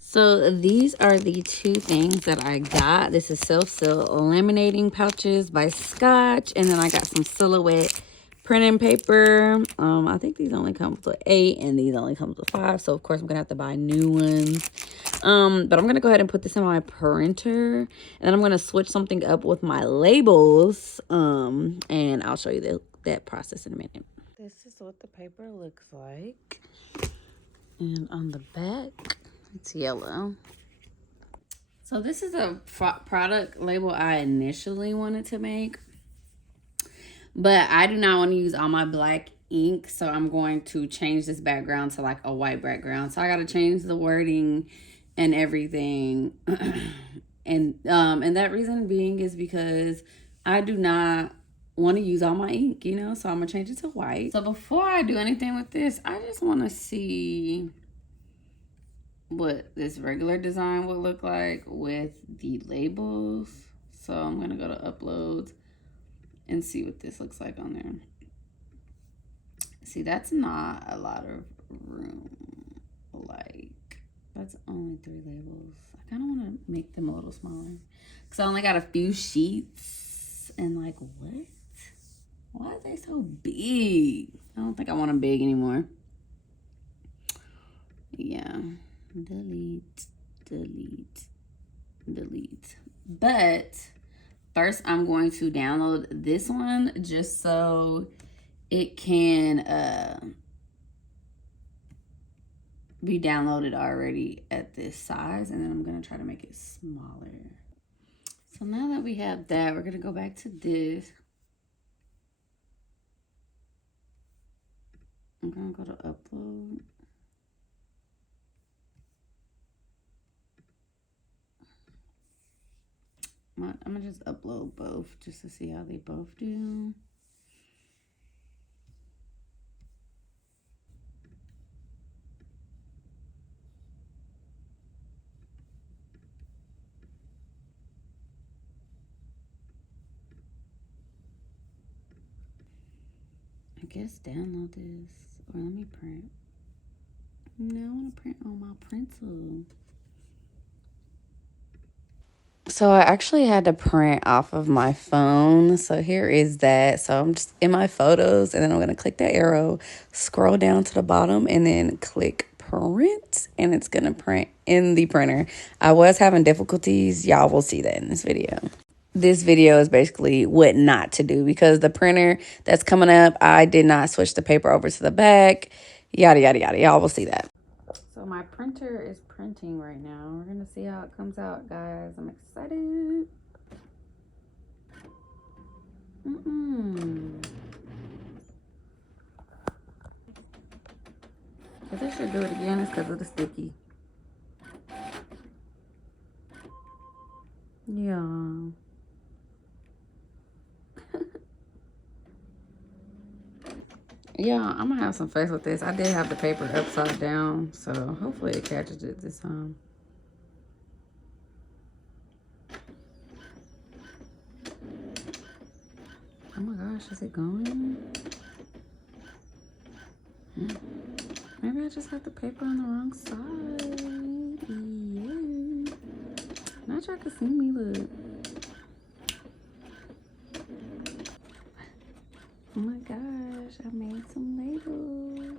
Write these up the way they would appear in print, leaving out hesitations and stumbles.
So these are the two things that I got. This is self-seal laminating pouches by Scotch, and then I got some silhouette printing paper. I think these only come with 8 and these only come with 5, so of course I'm gonna have to buy new ones. But I'm gonna go ahead and put this in my printer, and then I'm gonna switch something up with my labels, and I'll show you that process in a minute. This is what the paper looks like, and on the back it's yellow. So this is a product label I initially wanted to make, but I do not want to use all my black ink, so I'm going to change this background to like a white background. So I got to change the wording and everything. and that reason being is because I do not want to use all my ink, you know, so I'm gonna change it to white. So before I do anything with this, I just want to see what this regular design would look like with the labels. So I'm gonna go to uploads and see what this looks like on there. See, that's not a lot of room. Like, that's only 3 labels. I kind of want to make them a little smaller because I only got a few sheets. And like, what? Why are they so big? I don't think I want them big anymore. Yeah. Delete, delete, delete. But first I'm going to download this one just so it can be downloaded already at this size, and then I'm going to try to make it smaller. So now that we have that, we're going to go back to this. I'm going to go to upload. I'm going to just upload both just to see how they both do. I guess download this, or let me print. No, I want to print on my printer. So I actually had to print off of my phone. So here is that. So I'm just in my photos, and then I'm going to click that arrow, scroll down to the bottom, and then click print, and it's going to print in the printer. I was having difficulties. Y'all will see that in this video. This video is basically what not to do, because the printer that's coming up, I did not switch the paper over to the back. Yada, yada, yada. Y'all will see that. So my printer is printing right now. We're going to see how it comes out, guys. I'm excited. If they should do it again, it's because of the sticky. Yeah. Yeah, I'm gonna have some faith with this. I did have the paper upside down, so hopefully it catches it this time. Oh my gosh, is it going? Maybe I just got the paper on the wrong side. Yeah. Not y'all can see me, look. Oh my gosh, I made some labels.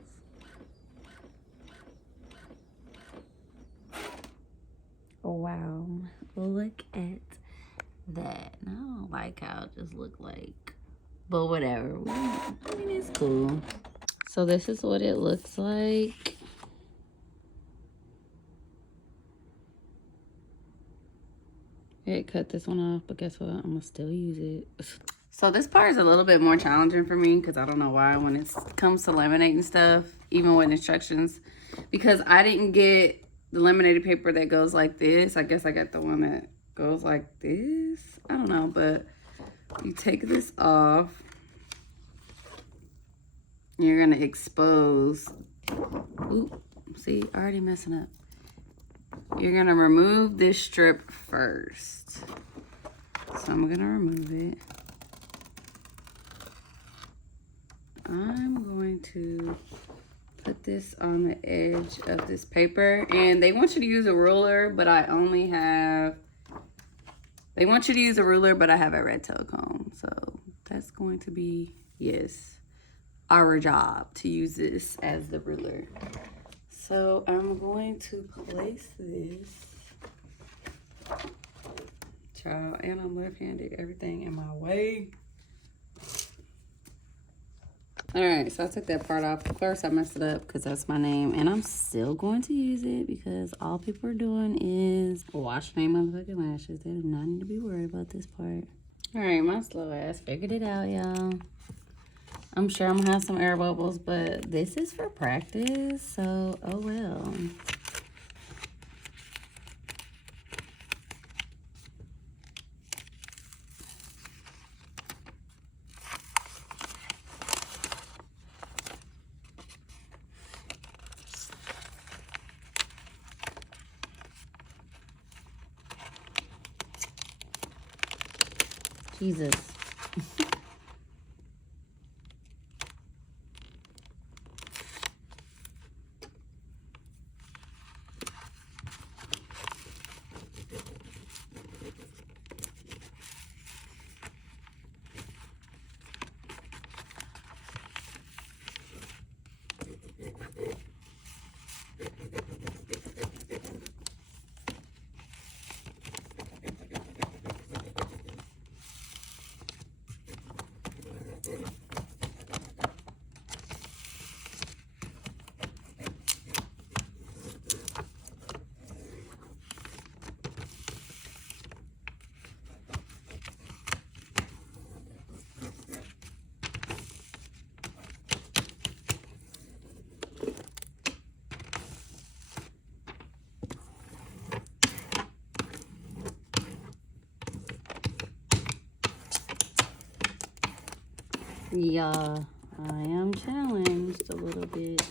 Oh, wow, look at that. I don't like how it just looked like, but whatever. I mean, it's cool. So this is what it looks like. It cut this one off, but guess what? I'm gonna still use it. So this part is a little bit more challenging for me because I don't know why when it comes to laminating stuff, even with instructions, because I didn't get the laminated paper that goes like this. I guess I got the one that goes like this. I don't know, but you take this off. You're gonna expose. Oop, see, already messing up. You're gonna remove this strip first. So I'm gonna remove it. I'm going to put this on the edge of this paper. And they want you to use a ruler, but I only have... They want you to use a ruler, but I have a red tail comb. So that's going to be, yes, our job to use this as the ruler. So I'm going to place this. Child, and I'm left-handed, everything in my way. All right, so I took that part off. First, I messed it up because that's my name, and I'm still going to use it because all people are doing is wash their motherfucking lashes. They do not need to be worried about this part. All right, my slow ass figured it out, y'all. I'm sure I'm gonna have some air bubbles, but this is for practice, so oh well. Jesus. Yeah, I am challenged a little bit.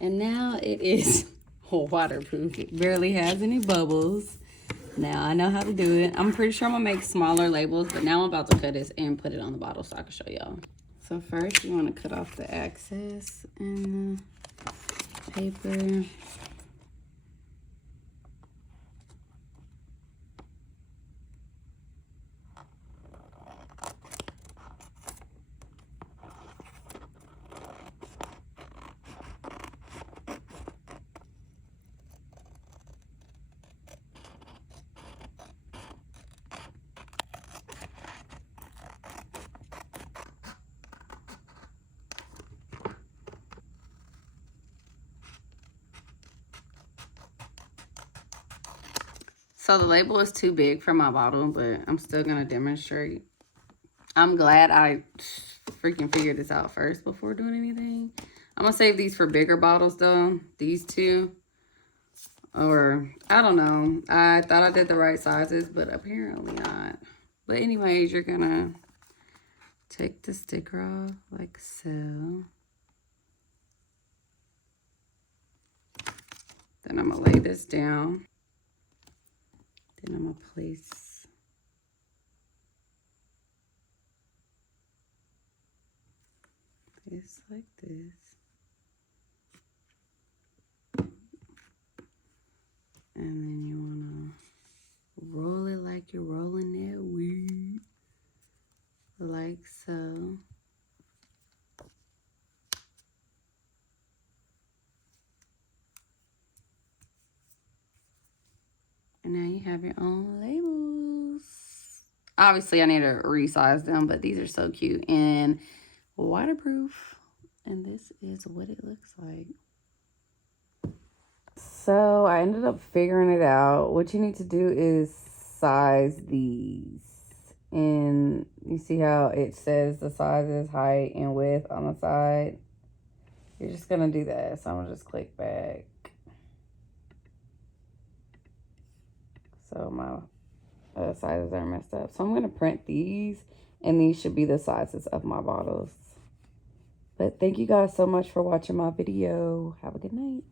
And now it is waterproof. It barely has any bubbles. Now I know how to do it. I'm pretty sure I'm gonna make smaller labels, but now I'm about to cut this and put it on the bottle so I can show y'all. So first you want to cut off the excess in the paper. So the label is too big for my bottle, but I'm still gonna demonstrate. I'm glad I freaking figured this out first before doing anything. I'm gonna save these for bigger bottles though, these two. Or, I don't know. I thought I did the right sizes, but apparently not. But anyways, you're gonna take the sticker off like so. Then I'm gonna lay this down. Then I'm gonna place this like this. And then you wanna roll it like you're rolling that weed. Like so. And now you have your own labels. Obviously, I need to resize them, but these are so cute and waterproof. And this is what it looks like. So I ended up figuring it out. What you need to do is size these. And you see how it says the sizes, height and width on the side? You're just going to do that. So I'm going to just click back. So my sizes are messed up. So I'm going to print these, and these should be the sizes of my bottles. But thank you guys so much for watching my video. Have a good night.